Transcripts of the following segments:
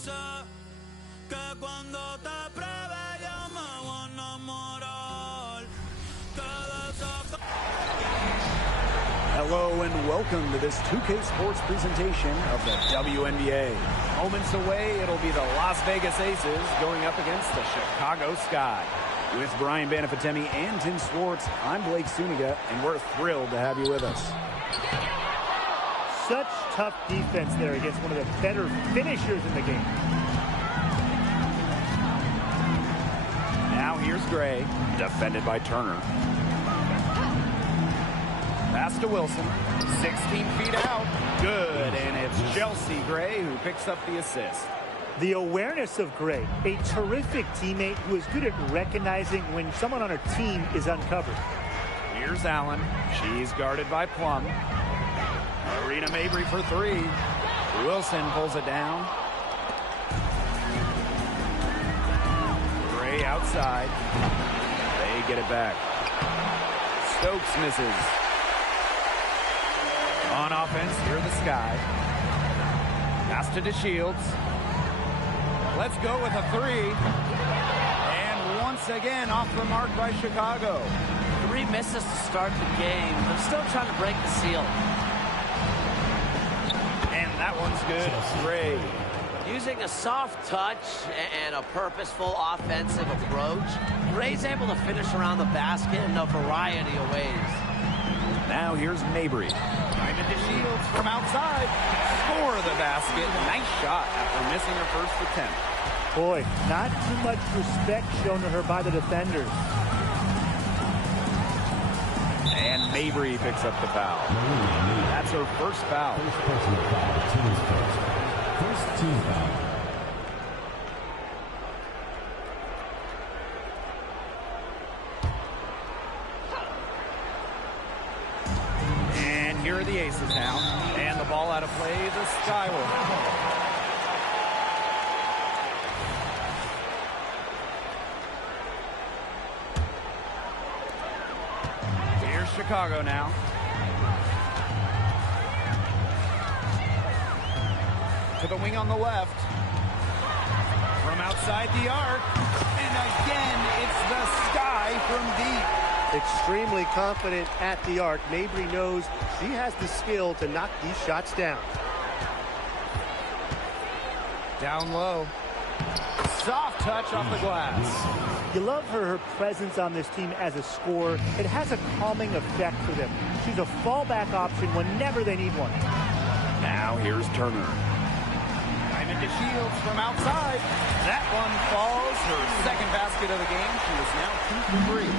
sé que cuando te pruebe yo me voy a enamorar. Hello and welcome to this 2K Sports presentation of the WNBA. Moments away, it'll be the Las Vegas Aces going up against the Chicago Sky. With Brian Banafitemi and Tim Swartz, I'm Blake Suniga, and we're thrilled to have you with us. Such tough defense there against one of the better finishers in the game. Now here's Gray, defended by Turner. Pass to Wilson, 16 feet out. Good, and it's Chelsea Gray who picks up the assist. The awareness of Gray, a terrific teammate who is good at recognizing when someone on her team is uncovered. Here's Allen. She's guarded by Plum. Marina Mabry for three. Wilson pulls it down. Gray outside. They get it back. Stokes misses. On offense, here are the Sky. Pass to DeShields. Let's go with a three. And once again, off the mark by Chicago. 3 misses to start the game. They're still trying to break the seal. And that one's good. Gray. Using a soft touch and a purposeful offensive approach, Gray's able to finish around the basket in a variety of ways. Now here's Mabry. Diamond DeShields from outside. Score the basket. Nice shot after missing her first attempt. Boy, not too much respect shown to her by the defenders. And Mabry picks up the foul. That's her first foul. First team foul. And here are the Aces now. And the ball out of play. The Sky will have it. Chicago now. To the wing on the left. From outside the arc. And again, it's the Sky from deep. Extremely confident at the arc. Mabry knows she has the skill to knock these shots down. Down low. Soft touch off the glass. You love her presence on this team as a scorer. It has a calming effect for them. She's a fallback option whenever they need one. Now here's Turner. Diamond DeShields from outside. That one falls. Her second basket of the game. She is now 2 for 3.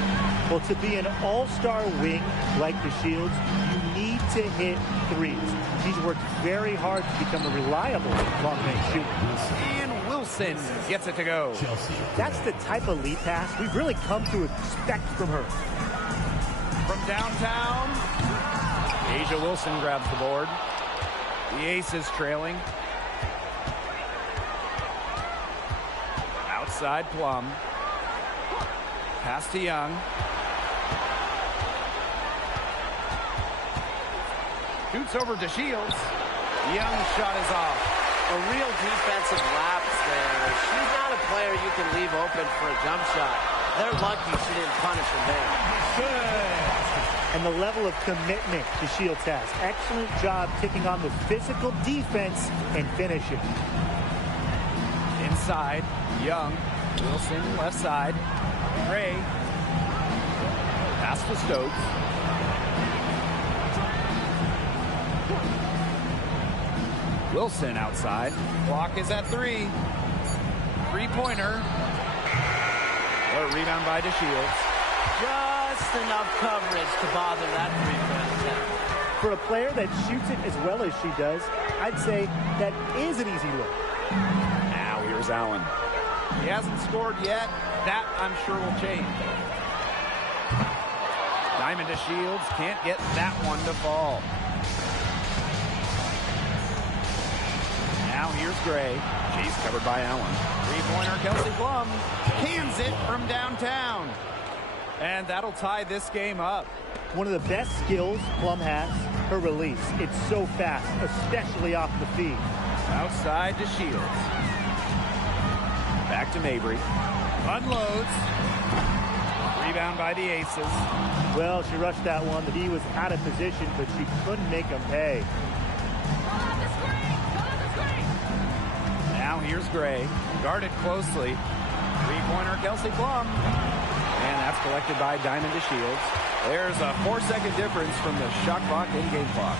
Well, to be an all-star wing like DeShields, you need to hit threes. She's worked very hard to become a reliable long-range shooter. And Wilson gets it to go. That's the type of lead pass we've really come to expect from her. From downtown, Asia Wilson grabs the board. The Aces trailing. Outside Plum. Pass to Young. Shoots over to Shields. Young's shot is off. A real defensive lapse there. She's not a player you can leave open for a jump shot. They're lucky she didn't punish him there. Good. And the level of commitment DeShields has. Excellent job taking on the physical defense and finishing. Inside, Young. Wilson, left side. Gray. Pass to Stokes. Wilson outside. Clock is at 3. Three-pointer. A rebound by DeShields. Just enough coverage to bother that three-point attempt. For a player that shoots it as well as she does, I'd say that is an easy look. Now here's Allen. He hasn't scored yet. That, I'm sure, will change. Diamond DeShields can't get that one to fall. Now here's Gray. She's covered by Allen. Three-pointer Kelsey Plum cans it from downtown. And that'll tie this game up. One of the best skills Plum has, her release. It's so fast, especially off the feed. Outside to Shields. Back to Mabry. Unloads. Rebound by the Aces. Well, she rushed that one. The D was out of position, but she couldn't make him pay. Now here's Gray. Guarded closely. Three-pointer Kelsey Plum. And that's collected by Diamond DeShields. There's a 4-second difference from the shot clock and game clock.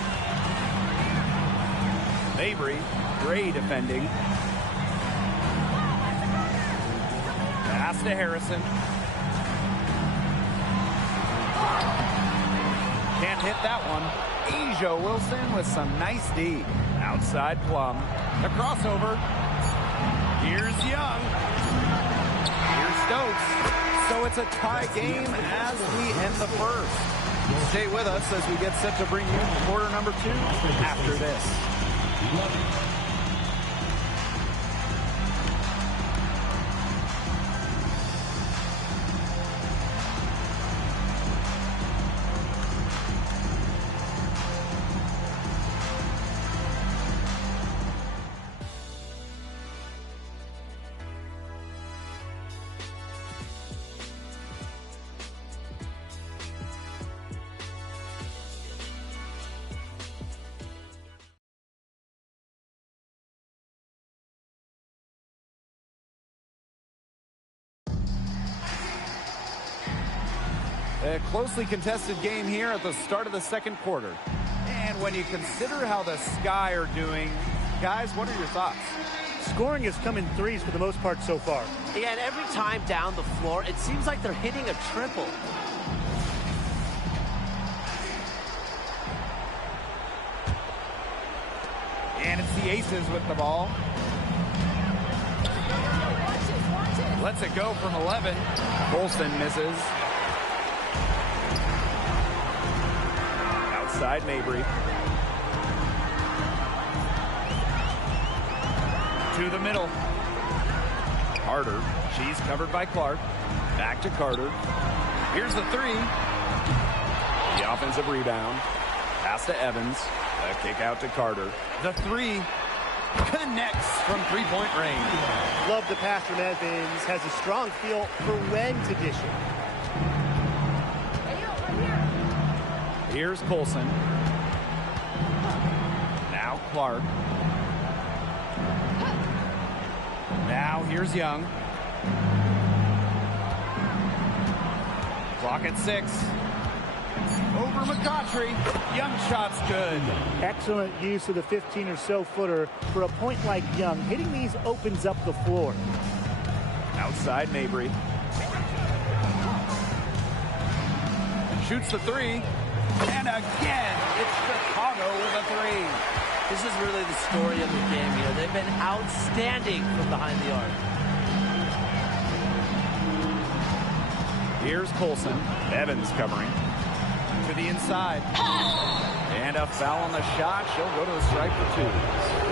Mabry, Gray defending. Pass to Harrison. Can't hit that one. Asia Wilson with some nice D. Outside Plum. The crossover. Here's Young. Here's Stokes. So it's a tie game as we end the first. Stay with us as we get set to bring you quarter number 2 after this. A closely contested game here at the start of the second quarter. And when you consider how the Sky are doing, guys, what are your thoughts? Scoring has come in threes for the most part so far. Yeah, and every time down the floor, it seems like they're hitting a triple. And it's the Aces with the ball. Lets it go from 11. Colson misses. Outside Mabry. To the middle. Carter. She's covered by Clark. Back to Carter. Here's the three. The offensive rebound. Pass to Evans. A kick out to Carter. The three connects from three-point range. Love the pass from Evans. Has a strong feel for when to dish it. Here's Colson. Now Clark. Now here's Young. Clock at 6. Over McCautry. Young shot's good. Excellent use of the 15 or so footer for a point like Young. Hitting these opens up the floor. Outside Mabry. Shoots the three. And again, it's Chicago with a three. This is really the story of the game here. They've been outstanding from behind the arc. Here's Colson. Evans covering. To the inside. And a foul on the shot. She'll go to the strike for 2.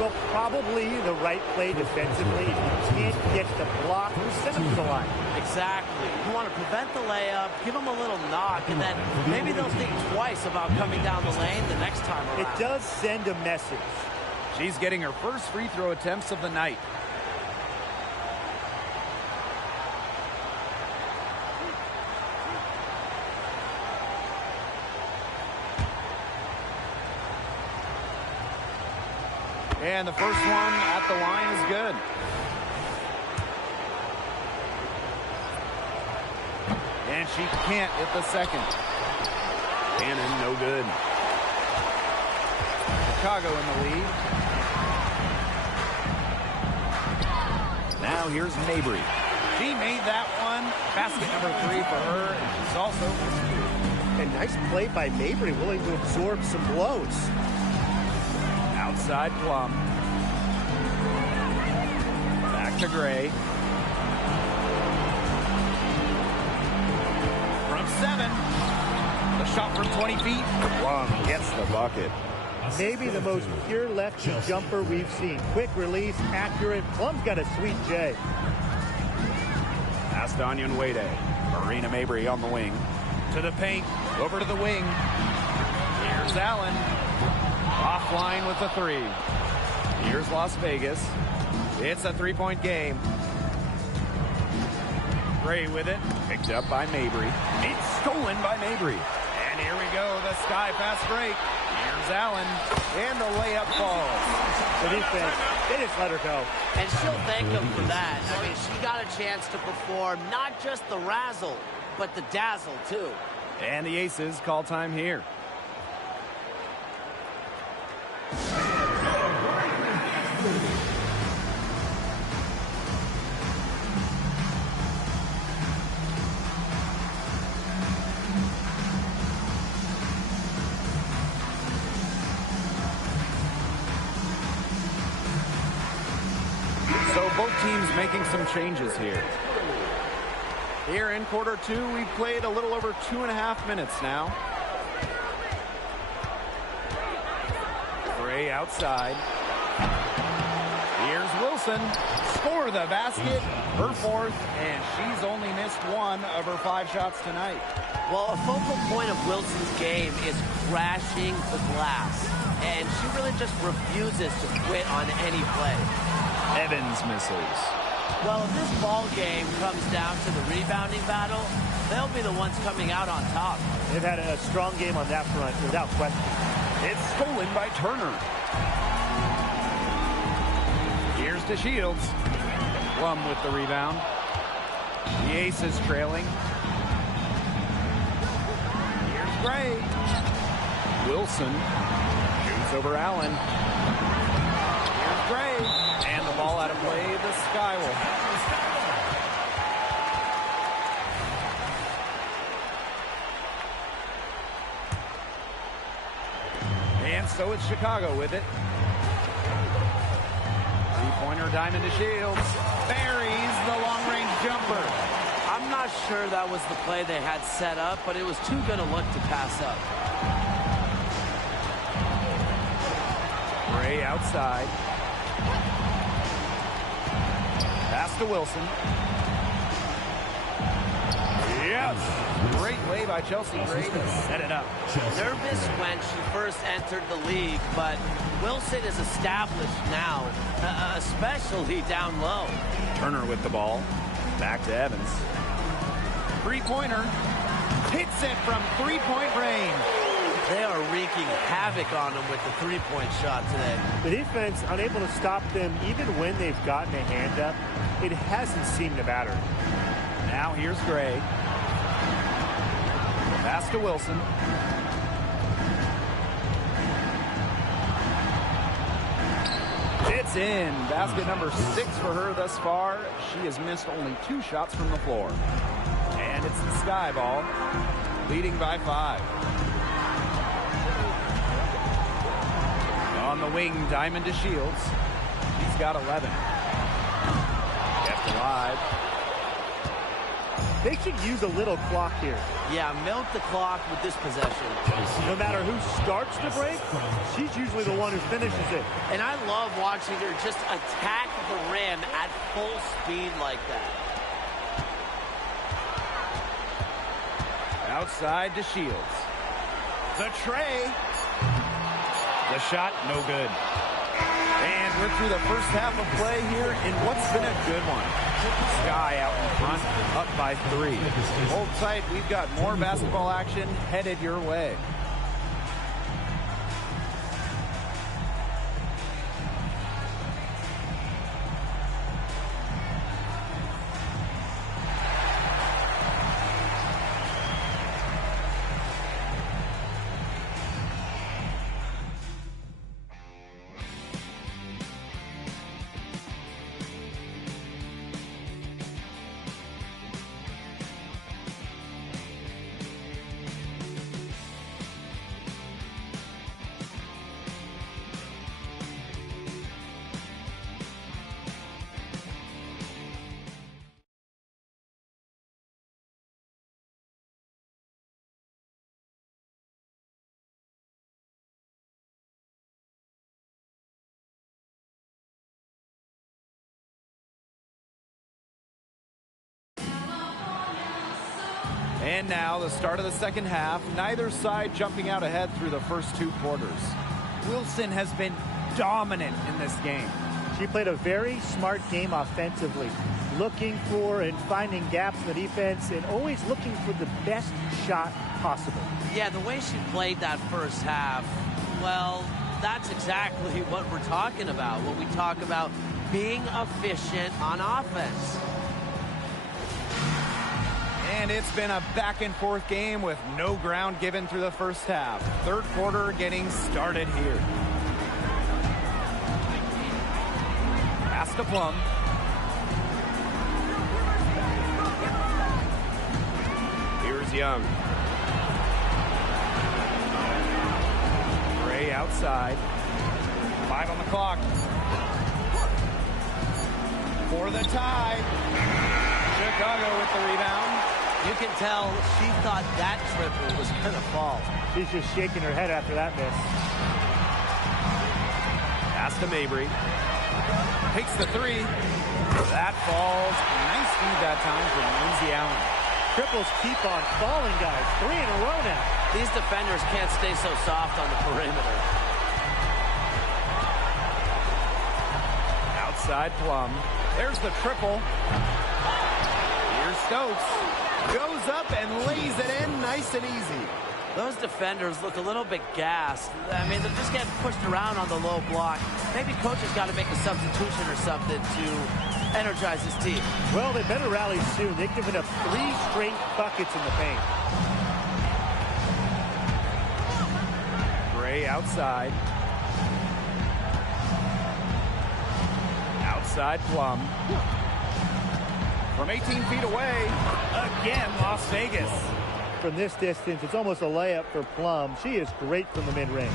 Well, probably the right play defensively. If you can't get the block, send them to the line. Exactly. You want to prevent the layup, give them a little knock, and then maybe they'll think twice about coming down the lane the next time around. It does send a message. She's getting her first free throw attempts of the night. And the first one at the line is good. And she can't hit the second. Cannon, no good. Chicago in the lead. Now here's Mabry. She made that one. Basket number 3 for her. And she's also missed 2. And nice play by Mabry, willing to absorb some blows. Outside Plum. Back to Gray. From 7. The shot from 20 feet. Plum gets the bucket. Maybe the most pure lefty jumper we've seen. Quick release, accurate. Plum's got a sweet J. Past Onion Wade. Marina Mabry on the wing. To the paint. Over to the wing. Here's Allen. Offline with the 3. Here's Las Vegas. It's a 3-point game. Gray with it. Picked up by Mabry. It's stolen by Mabry. And here we go. The sky fast break. Here's Allen. And the layup falls. The defense, they just let her go. And she'll thank him for that. I mean, she got a chance to perform not just the razzle, but the dazzle, too. And the Aces call time here. So both teams making some changes here. Here in quarter two, we've played a little over 2.5 minutes now. Gray outside. Here's Wilson. Score the basket. Her fourth, and she's only missed 1 of her 5 shots tonight. Well, a focal point of Wilson's game is crashing the glass. And she really just refuses to quit on any play. Evans misses. Well, if this ball game comes down to the rebounding battle, they'll be the ones coming out on top. They've had a strong game on that front, without question. It's stolen by Turner. Here's to Shields. Plum with the rebound. The Aces trailing. Here's Gray. Wilson shoots over Allen. Here's Gray. And the ball out of play. The Sky will. And so it's Chicago with it. Three-pointer diamond to Shields. Buries the long-range jumper. I'm not sure that was the play they had set up, but it was too good a look to pass up. Gray outside. Pass to Wilson. Yes! Great play by Chelsea Gray to set it up. Nervous when she first entered the league, but Wilson is established now, especially down low. Turner with the ball. Back to Evans. Three-pointer. Hits it from three-point range. They are wreaking havoc on him with the three-point shot today. The defense unable to stop them even when they've gotten a hand up. It hasn't seemed to matter. Now here's Gray. Pass to Wilson. It's in. Basket number 6 for her thus far. She has missed only 2 shots from the floor. And it's the Sky ball, leading by 5. On the wing, Diamond to Shields. He's got 11. Kept alive. They should use a little clock here. Yeah, milk the clock with this possession. No matter who starts the break, she's usually the one who finishes it. And I love watching her just attack the rim at full speed like that. Outside to Shields. The tray. The shot, no good. And we're through the first half of play here in what's been a good one. Sky out in front, up by 3. Hold tight, we've got more basketball action headed your way. And now the start of the second half. Neither side jumping out ahead through the first 2 quarters. Wilson has been dominant in this game. She played a very smart game offensively. looking for and finding gaps in the defense and always looking for the best shot possible. Yeah, the way she played that first half, well, that's exactly what we're talking about when we talk about being efficient on offense. And it's been a back-and-forth game with no ground given through the first half. Third quarter getting started here. Pass to Plum. Here's Young. Gray outside. 5 on the clock. For the tie. Chicago with the rebound. You can tell she thought that triple was going to fall. She's just shaking her head after that miss. Pass to Mabry. Takes the 3. That falls. Nice feed that time from Lindsey Allen. Triples keep on falling, guys. 3 in a row now. These defenders can't stay so soft on the perimeter. Outside Plum. There's the triple. Here's Stokes. Goes up and lays it in nice and easy. Those defenders look a little bit gassed. I mean, they're just getting pushed around on the low block. Maybe coach has got to make a substitution or something to energize his team. Well, they better rally soon. They've given up 3 straight buckets in the paint. Gray outside. Outside Plum. From 18 feet away, again, Las Vegas. From this distance, it's almost a layup for Plum. She is great from the mid-range.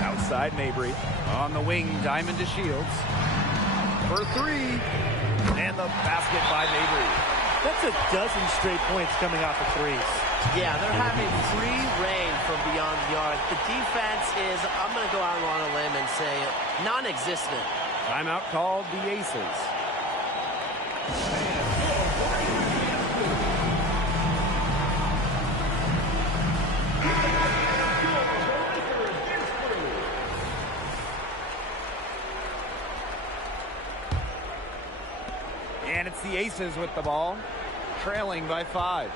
Outside Mabry. On the wing, Diamond to Shields. For 3. And the basket by Mabry. That's a dozen straight points coming off of threes. Yeah, they're having free reign from beyond the arc. The defense is, I'm going to go out on a limb and say, non-existent. Timeout called the Aces. And it's the Aces with the ball, trailing by 5.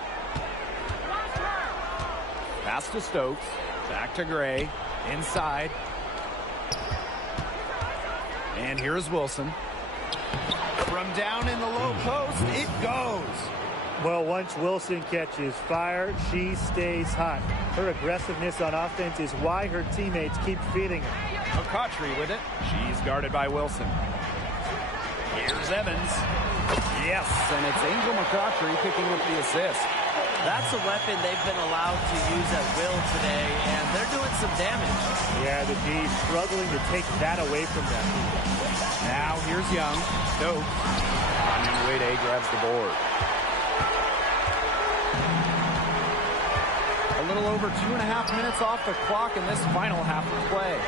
Pass to Stokes, back to Gray, inside. And here's Wilson. From down in the low post, it goes. Well, once Wilson catches fire, she stays hot. Her aggressiveness on offense is why her teammates keep feeding her. McCautry with it. She's guarded by Wilson. Here's Evans. Yes, and it's Angel McCautry picking up the assist. That's a weapon they've been allowed to use at will today, and they're doing some damage. Yeah, the D struggling to take that away from them. Now here's Young. Stokes. And Wade grabs the board. A little over 2.5 minutes off the clock in this final half of play.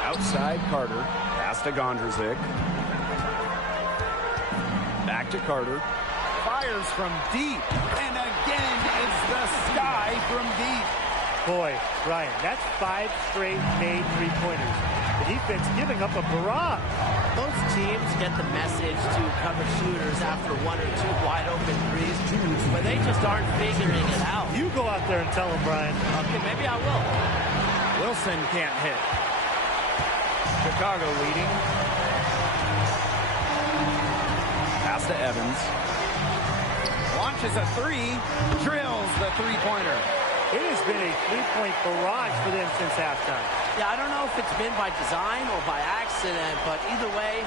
Outside Carter. Pass to Gondrzik. Back to Carter. Fires from deep. And again, it's the sky from deep. Boy, Ryan, that's 5 straight made three-pointers. The defense giving up a barrage. Most teams get the message to cover shooters after 1 or 2 wide open threes, but they just aren't figuring it out. You go out there and tell them, Brian. Okay, maybe I will. Wilson can't hit. Chicago leading. Pass to Evans. Launches a 3. Drills the three-pointer. It has been a three-point barrage for them since halftime. Yeah, I don't know if it's been by design or by accident, but either way,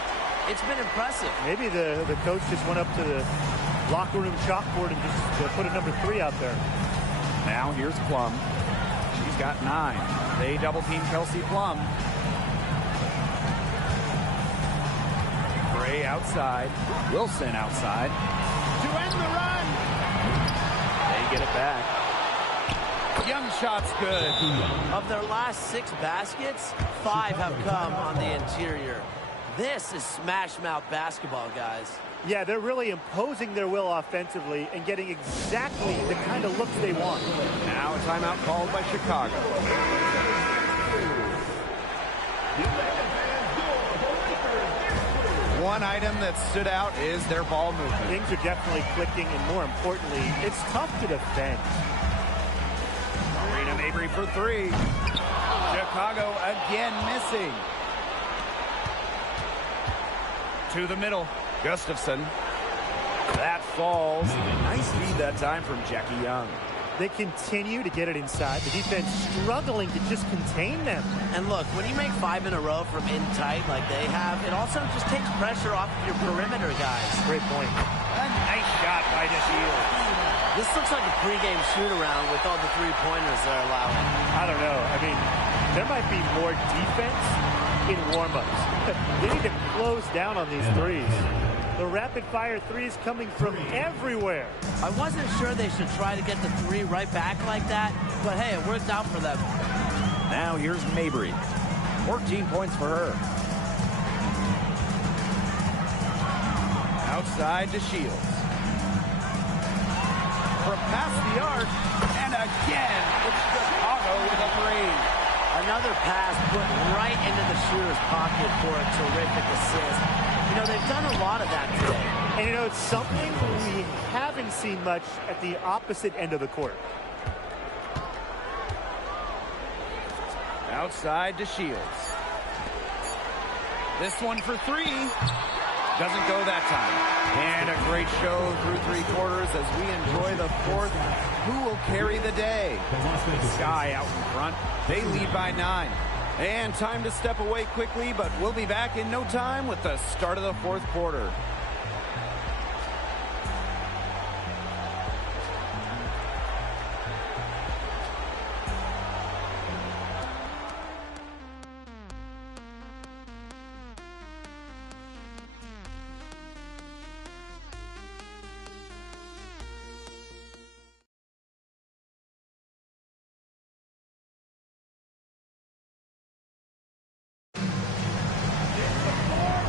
it's been impressive. Maybe the coach just went up to the locker room chalkboard and just put a number 3 out there. Now here's Plum. She's got 9. They double-team Kelsey Plum. Gray outside. Wilson outside. To end the run. They get it back. Young shot's good. Of their last 6 baskets, 5 have come on the interior. This is smash-mouth basketball, guys. Yeah, they're really imposing their will offensively and getting exactly the kind of looks they want. Now a timeout called by Chicago. one item that stood out is their ball movement. Things are definitely clicking, and more importantly, it's tough to defend. Marina Mabrey for three. Chicago again missing. To the middle. Gustafson. That falls. Nice feed that time from Jackie Young. They continue to get it inside. The defense struggling to just contain them. And look, when you make 5 in a row from in tight like they have, it also just takes pressure off of your perimeter guys. Great point. A nice shot by DeShields. This looks like a pregame shoot-around with all the three-pointers they're allowing. I don't know. I mean, there might be more defense in warm-ups. They need to close down on these threes. The rapid-fire threes coming from everywhere. I wasn't sure they should try to get the three right back like that, but hey, it worked out for them. Now here's Mabrey. 14 points for her. Outside DeShields. From past the arc, and again, it's Chicago with a three. Another pass put right into the shooter's pocket for a terrific assist. You know, they've done a lot of that today. And you know, it's something we haven't seen much at the opposite end of the court. Outside DeShields. This one for three. Doesn't go that time. And a great show through three quarters as we enjoy the fourth. Who will carry the day? Sky out in front. They lead by 9. And time to step away quickly, but we'll be back in no time with the start of the fourth quarter.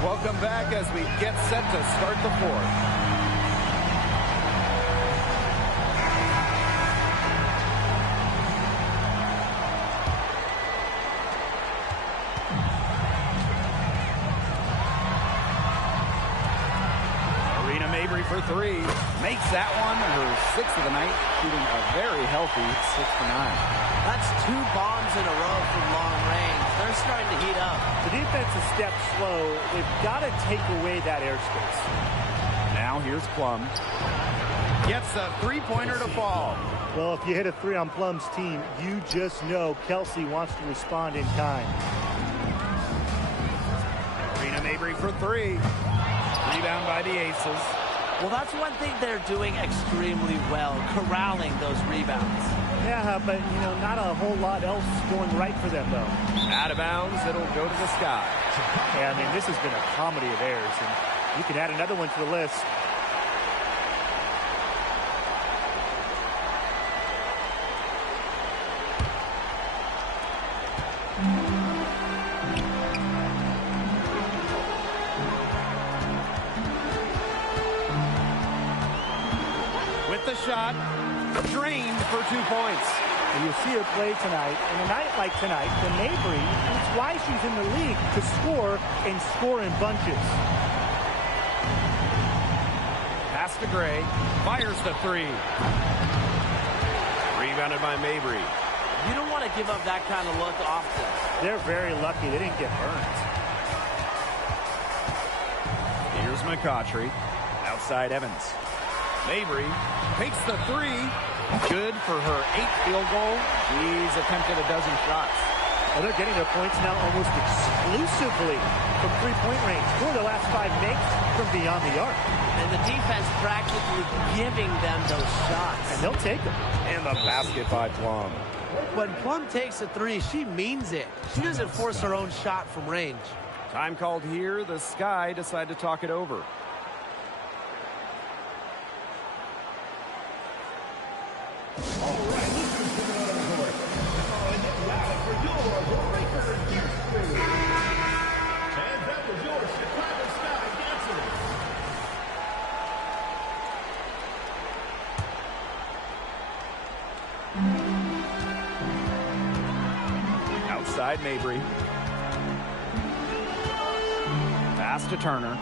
Welcome back as we get set to start the fourth. Marina Mabrey for three. Makes that one her 6th of the night, shooting a very healthy 6 for 9. That's 2 bombs in a row from long range. They're starting to heat up. The defense is stepped slow. They've got to take away that airspace. Now here's Plum. Gets the three-pointer to fall. Well, if you hit a three on Plum's team, you just know Kelsey wants to respond in kind. Marina Mabrey for three. Rebound by the Aces. Well, that's one thing they're doing extremely well, corralling those rebounds. Yeah, but, you know, not a whole lot else going right for them, though. Out of bounds, it'll go to the Sky. Yeah, I mean, this has been a comedy of errors, and you can add another one to the list. With the shot, drained for 2 points. And you'll see her play tonight. And a night like tonight, for Mabrey, it's why she's in the league, to score and score in bunches. Pass to Gray. Fires the three. Rebounded by Mabrey. You don't want to give up that kind of look often. They're very lucky they didn't get burned. Here's McCautry. Outside Evans. Mabrey takes the three. Good for her 8th field goal. She's attempted a dozen shots. Well, they're getting their points now almost exclusively from three-point range. 4 of the last 5 makes from beyond the arc. And the defense practically giving them those shots. And they'll take them. And the basket by Plum. When Plum takes a three, she means it. She doesn't force her own shot from range. Time called here. The Sky decide to talk it over. Outside Mabrey. Pass to Turner.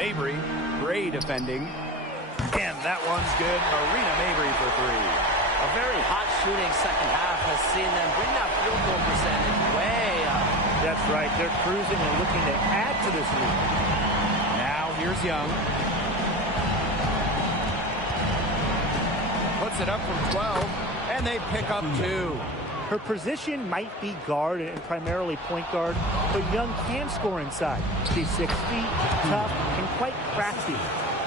Mabry, Gray defending. And that one's good. Marina Mabry for three. A very hot shooting second half has seen them bring that field goal percentage way up. That's right. They're cruising and looking to add to this lead. Now here's Young. Puts it up from 12, and they pick up 2. Her position might be guard and primarily point guard, but Young can score inside. She's 6 feet, tough, and quite crafty.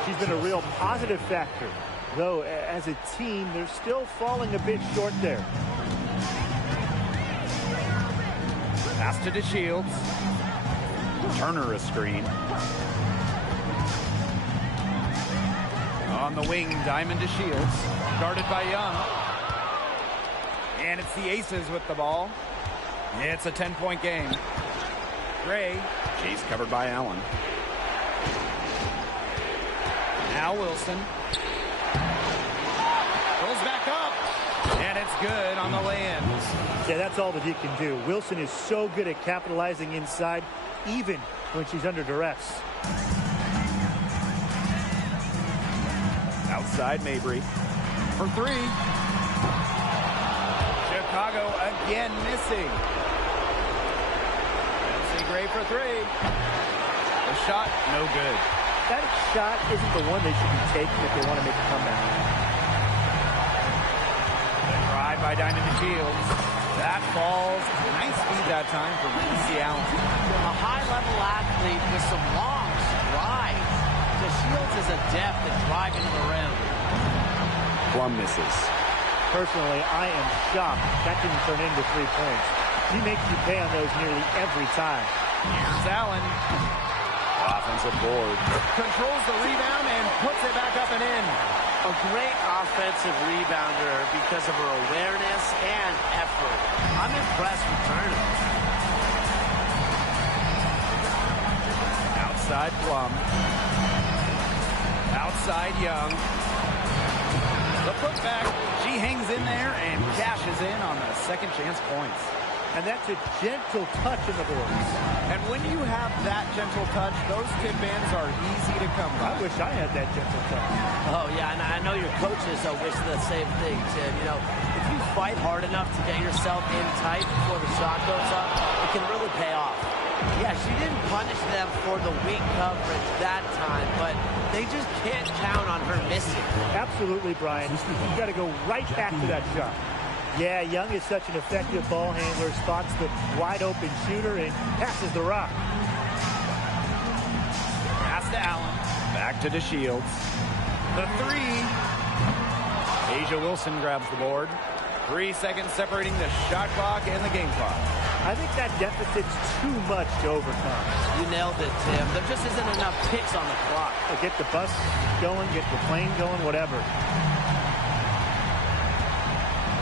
She's been a real positive factor, though as a team, they're still falling a bit short there. Pass to DeShields. Turner a screen. On the wing, Diamond DeShields. Guarded by Young. And it's the Aces with the ball. It's a 10-point game. Gray. Chase covered by Allen. Now Wilson. Goes back up. And it's good on the lay-in. Yeah, that's all that he can do. Wilson is so good at capitalizing inside, even when she's under duress. Outside Mabry. For three. Chicago again missing. Chelsea Gray for three. The shot, no good. That shot isn't the one they should be taking if they want to make a comeback. The drive by Diamond DeShields. That falls. Nice feed that time for Lindsay Allen. A high-level athlete with some long strides. DeShields is adept at driving to the rim. Plum misses. Personally, I am shocked that didn't turn into 3 points. He makes you pay on those nearly every time. Here's Allen. Offensive board. Controls the rebound and puts it back up and in. A great offensive rebounder because of her awareness and effort. I'm impressed with Turner. Outside Plum. Outside Young. The putback. She hangs in there and cashes in on the second chance points. And that's a gentle touch in the boards. And when you have that gentle touch, those tip ins are easy to come by. I wish I had that gentle touch. Oh, yeah, and I know your coaches wish the same thing, Tim. You know, if you fight hard enough to get yourself in tight before the shot goes up, it can really pay off. Yeah, she didn't punish them for the weak coverage that time, but they just can't count on her missing. Absolutely, Brian. You got to go right back to that shot. Yeah, Young is such an effective ball handler, spots the wide-open shooter, and passes the rock. Pass to Allen. Back to DeShields. The three. Asia Wilson grabs the board. 3 seconds separating the shot clock and the game clock. I think that deficit's too much to overcome. You nailed it, Tim. There just isn't enough picks on the clock. Get the bus going, get the plane going, whatever.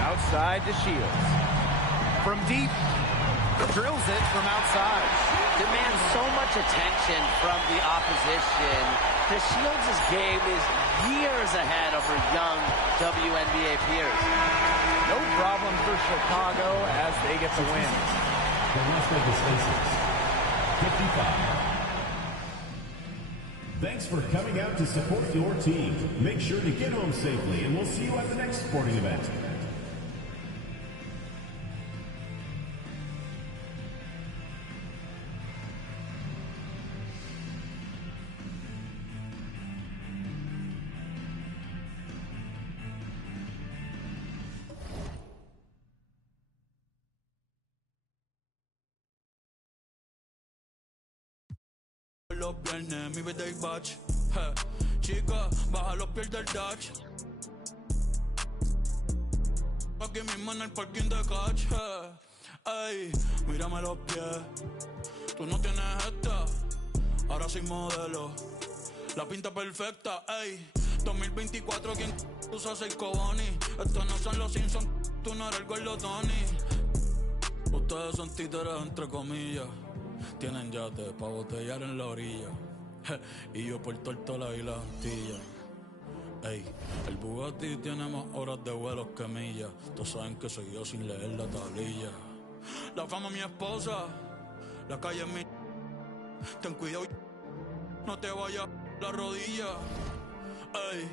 Outside DeShields. From deep. Drills it from outside. Demands so much attention from the opposition. DeShields' game is years ahead of her young WNBA peers. No problem for Chicago as they get the win. The Las Vegas Aces, 55. Thanks for coming out to support your team. Make sure to get home safely, and we'll see you at the next sporting event. Los viernes, mi vida y batch. Chica, baja los pies del dash. Aquí mismo en el parking de catch. Ey, mírame los pies. Tú no tienes esta. Ahora soy modelo. La pinta perfecta, ey. 2024, ¿quién usa 6 Cobani? Estos no son los Simpsons, tú no eres el gordo Tony. Ustedes son títeres entre comillas. Tienen yate pa' botellar en la orilla. Y yo por Tortola y la Antilla. Ey, el Bugatti tiene más horas de vuelos que millas. Todos saben que soy yo sin leer la tablilla. La fama mi esposa, la calle es mi. Ten cuidado, no te vayas. la rodilla. Ey,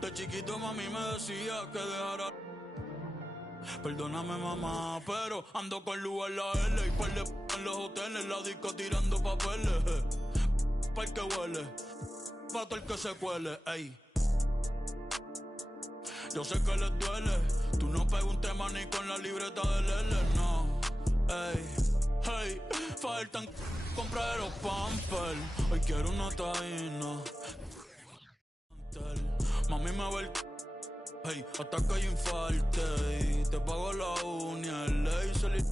de chiquito mami me decía que dejara. Perdóname mamá, pero ando con luz en la L y par de en los hoteles, la disco tirando papeles. Pa' el que huele, pa' todo el que se cuele, ey. Yo sé que les duele, tú no pegas un tema ni con la libreta del L, no. Ey, hey, faltan comprar los pampers, hoy quiero una taína. Mami me ve el hey, hasta que yo infarte y te pago la uña, el laser.